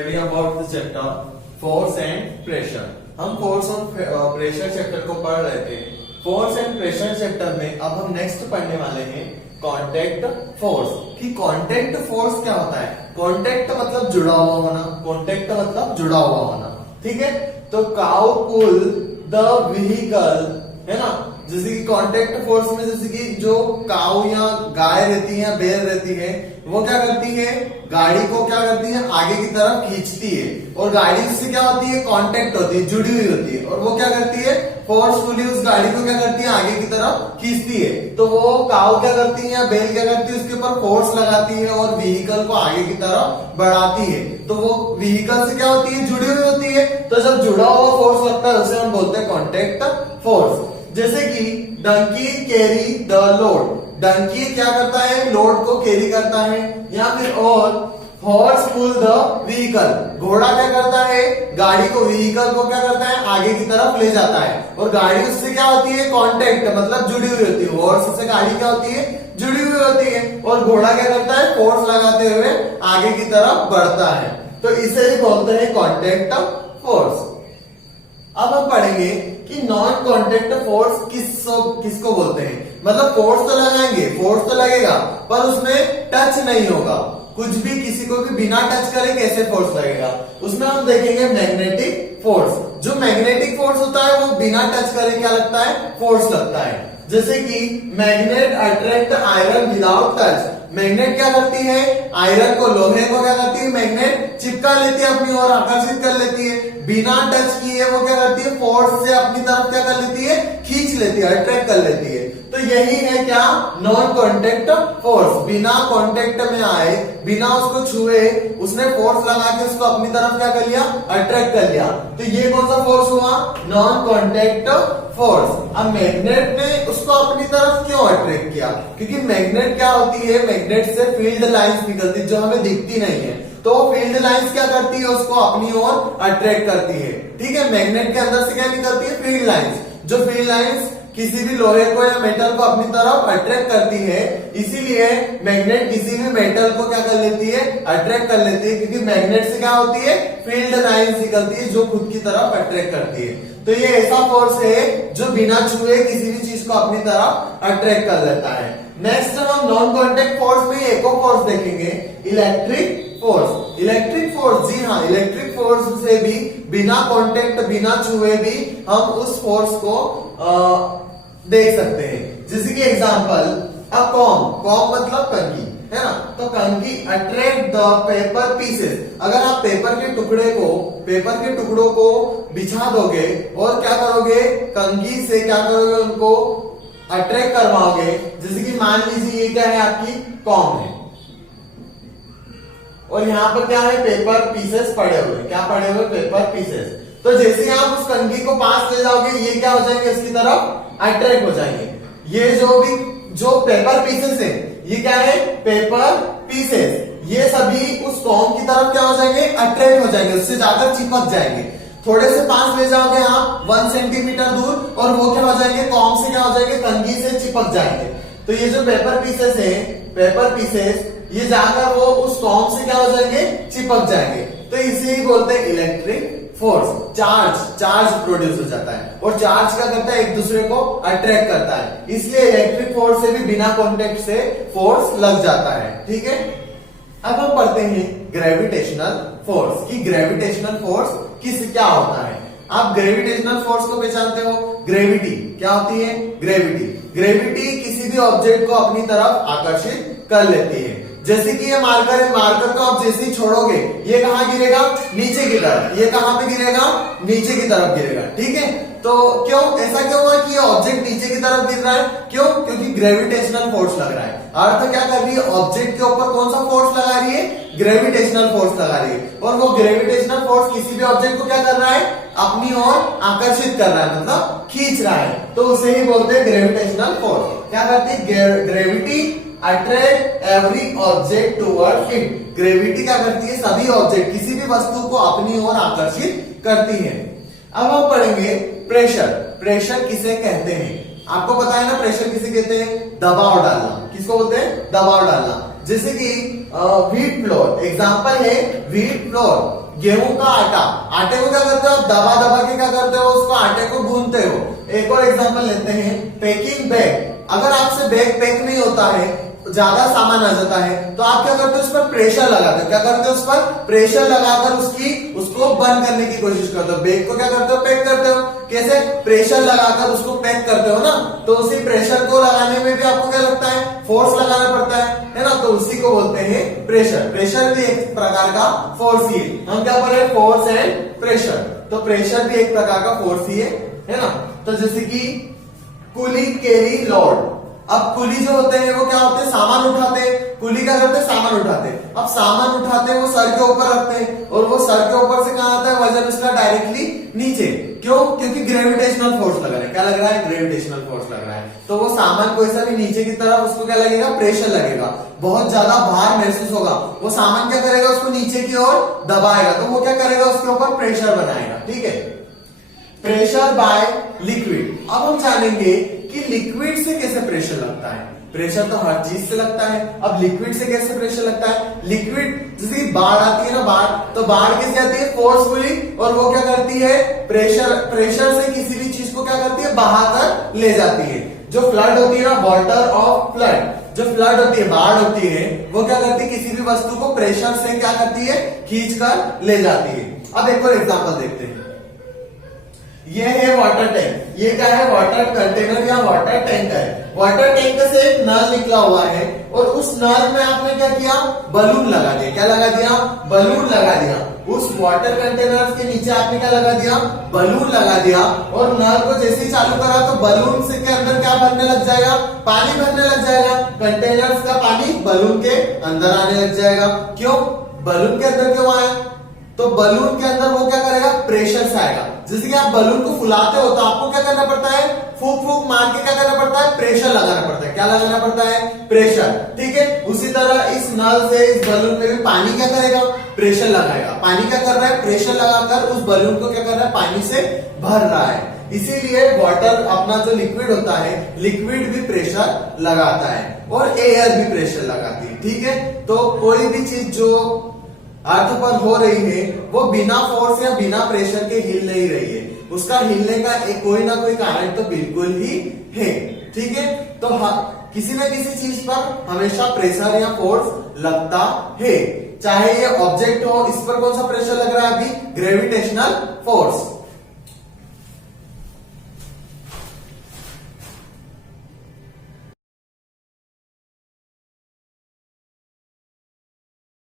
About the chapter force and pressure. हम force और pressure chapter को पढ़ रहे थे। फोर्स एंड प्रेशर चैप्टर में अब हम नेक्स्ट पढ़ने वाले हैं कॉन्टैक्ट फोर्स। कि कॉन्टैक्ट फोर्स क्या होता है। कॉन्टैक्ट मतलब जुड़ा हुआ होना, कॉन्टैक्ट मतलब जुड़ा हुआ होना, ठीक है। तो काउ पुल द व्हीकल, है ना। जैसे कि कॉन्टैक्ट फोर्स में जैसे कि जो काऊ या गाय रहती है, बैल रहती है, वो क्या करती है, गाड़ी को क्या करती है, आगे की तरफ खींचती है। और गाड़ी से क्या होती है, कांटेक्ट होती है, जुड़ी हुई होती है। और वो क्या करती है, फोर्सफुली उस गाड़ी को क्या करती है, आगे की तरफ खींचती है। तो वो काऊ क्या करती है या बैल क्या करती है, उसके ऊपर फोर्स लगाती है और व्हीकल को आगे की तरफ बढ़ाती है। तो वो व्हीकल से क्या होती है, जुड़ी हुई होती है। तो जब जुड़ा हुआ फोर्स लगता है उसे हम बोलते हैं कॉन्टैक्ट फोर्स। जैसे कि donkey carry the load, donkey क्या करता है, लोड को कैरी करता है। या फिर और हॉर्स पुल द व्हीकल, घोड़ा क्या करता है, गाड़ी को, व्हीकल को क्या करता है, आगे की तरफ ले जाता है। और गाड़ी उससे क्या होती है, कांटेक्ट मतलब जुड़ी हुई होती है। हॉर्स से गाड़ी क्या होती है, जुड़ी हुई होती है। और घोड़ा क्या करता है, फोर्स लगाते हुए आगे की तरफ बढ़ता है। तो इसे ही बोलते हैं कॉन्टैक्ट फोर्स। अब हम पढ़ेंगे कि नॉन कॉन्टैक्ट फोर्स किसको बोलते हैं। मतलब फोर्स तो लगाएंगे, फोर्स तो लगेगा, पर उसमें टच नहीं होगा। कुछ भी किसी को भी बिना टच करे कैसे फोर्स लगेगा। उसमें हम देखेंगे मैग्नेटिक फोर्स। जो मैग्नेटिक फोर्स होता है वो बिना टच करे क्या लगता है, फोर्स लगता है। जैसे कि magnet attract iron without touch. Magnet क्या करती है, आयरन को, लोहे को क्या करती है, मैग्नेट चिपका लेती है, अपनी ओर आकर्षित कर लेती है। बिना टच किए वो क्या करती है, फोर्स से अपनी तरफ क्या कर लेती है, खींच लेती है, अट्रैक्ट कर लेती है। तो यही है क्या, नॉन कॉन्टैक्ट फोर्स। बिना कॉन्टैक्ट में आए, बिना उसको छुए, उसने फोर्स लगा के उसको अपनी तरफ क्या कर लिया, अट्रैक्ट कर लिया। तो ये कौन सा फोर्स हुआ, नॉन कॉन्टैक्ट फोर्स। अब मैग्नेट ने उसको अपनी तरफ क्यों अट्रैक्ट किया, क्योंकि मैग्नेट क्या होती है, मैग्नेट से फील्ड लाइंस निकलती जो हमें दिखती नहीं है। तो फील्ड लाइंस क्या करती है, उसको अपनी ओर अट्रैक्ट करती है, ठीक है। मैग्नेट के अंदर से क्या निकलती है, फील्ड लाइंस। जो फील्ड लाइंस किसी भी लोहे को या मेटल को अपनी तरफ अट्रैक्ट करती है, इसीलिए मैग्नेट किसी भी मेटल को क्या कर लेती है, अट्रैक्ट कर लेती है। क्योंकि मैग्नेट से क्या होती है, फील्ड लाइंस निकलती है जो खुद की तरफ अट्रैक्ट करती है। तो ये ऐसा फोर्स है जो बिना छुए किसी भी चीज को अपनी तरफ अट्रैक्ट कर लेता है। नेक्स्ट हम नॉन कॉन्टैक्ट फोर्स में एक और फोर्स देखेंगे, इलेक्ट्रिक फोर्स। इलेक्ट्रिक फोर्स, जी हाँ, इलेक्ट्रिक फोर्स से भी बिना कांटेक्ट, बिना छुए भी हम उस फोर्स को देख सकते हैं। जैसे कि एग्जांपल, अ कॉम मतलब कंघी, है ना। तो कंघी अट्रैक्ट द पेपर पीसेस। अगर आप पेपर के टुकड़ों को बिछा दोगे और क्या करोगे, कंघी से क्या करोगे, उनको अट्रैक्ट करवाओगे। जैसे कि मान लीजिए ये क्या है, आपकी कॉम है और यहाँ पर क्या है, पेपर पीसेस पड़े हुए। क्या पड़े हुए, पेपर पीसेस। तो जैसे आप उस कंघी को पास ले जाओगे, ये क्या हो जाएंगे, इसकी तरफ अट्रैक्ट हो जाएंगे। ये जो पेपर पीसेस है, ये क्या है, पेपर पीसेस, ये सभी उस कॉम की तरफ क्या हो जाएंगे, अट्रैक्ट हो जाएंगे, उससे जाकर चिपक जाएंगे। थोड़े से पास ले जाओगे आप 1 सेंटीमीटर दूर और वो क्या हो जाएंगे, कॉम से क्या हो जाएंगे, कंघी से चिपक जाएंगे। तो ये जो पेपर पीसेस है, पेपर पीसेस, ये जाकर वो उस कॉम से क्या हो जाएंगे, चिपक जाएंगे। तो इसे ही बोलते हैं इलेक्ट्रिक फोर्स। चार्ज प्रोड्यूस हो जाता है और चार्ज क्या करता है, एक दूसरे को अट्रैक्ट करता है। इसलिए इलेक्ट्रिक फोर्स से भी बिना कॉन्टेक्ट से फोर्स लग जाता है, ठीक है। अब हम पढ़ते हैं ग्रेविटेशनल फोर्स। कि ग्रेविटेशनल फोर्स क्या होता है। आप ग्रेविटेशनल फोर्स को पहचानते हो। ग्रेविटी क्या होती है, ग्रेविटी किसी भी ऑब्जेक्ट को अपनी तरफ आकर्षित कर लेती है। जैसे कि ये मार्कर है, मार्कर को आप जैसे ही छोड़ोगे, ये कहां गिरेगा, नीचे की तरफ। ये कहां पे गिरेगा, नीचे की तरफ गिरेगा, ठीक है। तो क्यों, ऐसा क्यों हुआ कि ये ऑब्जेक्ट नीचे की तरफ गिर रहा है, क्यों, क्योंकि ग्रेविटेशनल फोर्स लग रहा है। अर्थ क्या कर रही है, ऑब्जेक्ट के ऊपर कौन सा फोर्स लगा रही है, ग्रेविटेशनल फोर्स लगा रही है। और वो ग्रेविटेशनल फोर्स किसी भी ऑब्जेक्ट को क्या कर रहा है, अपनी ओर आकर्षित कर रहा है, मतलब खींच रहा है। तो उसे ही बोलते हैं ग्रेविटेशनल फोर्स। क्या करती है, gravity attract every object towards it. Gravity क्या करती है, सभी ऑब्जेक्ट, किसी भी वस्तु को अपनी ओर आकर्षित करती है। अब हम पढ़ेंगे प्रेशर। प्रेशर किसे कहते हैं, आपको पता है ना, प्रेशर किसे कहते हैं, दबाव डालना। किसको बोलते हैं, दबाव डालना। जैसे कि व्हीट फ्लोर, एग्जांपल है व्हीट फ्लोर, गेहूं का आटा। आटे को क्या करते हो आप, दबा दबा के क्या करते हो, उसको आटे को गूंथते हो। एक और एग्जांपल लेते हैं, पैकिंग बैग। अगर आपसे बैग पैक नहीं होता है, ज्यादा सामान आ जाता है, तो आप क्या करते हो, उस पर प्रेशर लगाते हो। क्या करते हो, उस पर प्रेशर लगाकर उसको बंद करने की कोशिश करते हो। बैग को क्या करते हो, पैक करते हो। कैसे, प्रेशर लगाकर उसको पैक करते हो ना। तो उसी प्रेशर को लगाने में भी आपको क्या लगता है, फोर्स लगाना पड़ता है ना। तो उसी को बोलते हैं प्रेशर। प्रेशर भी एक प्रकार का फोर्स ही है। हम क्या बोल रहे हैं, फोर्स एंड प्रेशर। तो प्रेशर भी एक प्रकार का फोर्स ही है ना। तो जैसे कि कुली कैरी लोड। अब कुली जो होते हैं वो क्या होते हैं, सामान उठाते हैं। कुली क्या करते हैं, सामान उठाते हैं। अब सामान उठाते हैं वो सर के ऊपर रखते हैं, और वो सर के ऊपर से कहां आता है, वजन उसका डायरेक्टली नीचे। क्यों, क्योंकि ग्रेविटेशनल फोर्स लग रहा है। क्या लग रहा है, ग्रेविटेशनल फोर्स लग रहा है। तो वो सामान कोई सा भी नीचे की तरफ, उसको क्या लगेगा, प्रेशर लगेगा, बहुत ज्यादा भार महसूस होगा। वो सामान क्या करेगा, उसको नीचे की ओर दबाएगा, तो वो क्या करेगा, उसके ऊपर प्रेशर बनाएगा। ठीक है, प्रेशर बाय लिक्विड। अब हम जानेंगे कि लिक्विड से कैसे प्रेशर लगता है। प्रेशर तो हर चीज से लगता है, अब लिक्विड से कैसे प्रेशर लगता है। लिक्विड जैसे कि बाढ़ आती है ना, बाढ़, तो बाढ़ कैसे आती है, फोर्सफुली, और वो क्या करती है, प्रेशर से किसी भी चीज को क्या करती है, बहाकर ले जाती है। जो फ्लड होती है ना, वाटर ऑफ फ्लड, जो फ्लड होती है, बाढ़ होती है, वो क्या करती है, किसी भी वस्तु को प्रेशर से क्या करती है, खींच कर ले जाती है। अब एक और एग्जांपल देखते हैं। ये है वाटर टैंक। ये क्या है, वाटर कंटेनर या वाटर टैंक है। वाटर टैंक से एक नल निकला हुआ है, और उस नल में आपने क्या किया, बलून लगा दिया। क्या लगा दिया, बलून लगा दिया। उस वाटर कंटेनर के नीचे आपने क्या लगा दिया, बलून लगा दिया, और नल को जैसे ही चालू करा तो बलून से के अंदर क्या भरने लग जाएगा, पानी भरने लग जाएगा। कंटेनर का पानी बलून के अंदर आने लग जाएगा। क्यों, बलून के अंदर क्यों आया, तो बलून के अंदर वो क्या करेगा, प्रेशर से आएगा। जैसे कि आप बलून को फुलाते हो तो आपको क्या करना पड़ता है, फूंक फूंक मार के क्या करना पड़ता है, प्रेशर लगाना पड़ता है। क्या लगाना पड़ता है, प्रेशर। ठीक है, उसी तरह इस नल से इस बलून में भी पानी क्या करेगा, प्रेशर लगाएगा। पानी क्या कर रहा है, प्रेशर लगाकर उस बलून को क्या कर रहा है, पानी से भर रहा है। इसीलिए वाटर अपना जो लिक्विड होता है, लिक्विड भी प्रेशर लगाता है, और एयर भी प्रेशर लगाती है। ठीक है, तो कोई भी चीज जो अर्थ पर हो रही है, वो बिना फोर्स या बिना प्रेशर के हिल नहीं रही है। उसका हिलने का एक कोई ना कोई कारण तो बिल्कुल ही है। ठीक है, तो किसी न किसी चीज पर हमेशा प्रेशर या फोर्स लगता है। चाहे ये ऑब्जेक्ट हो, इस पर कौन सा प्रेशर लग रहा है अभी, ग्रेविटेशनल फोर्स।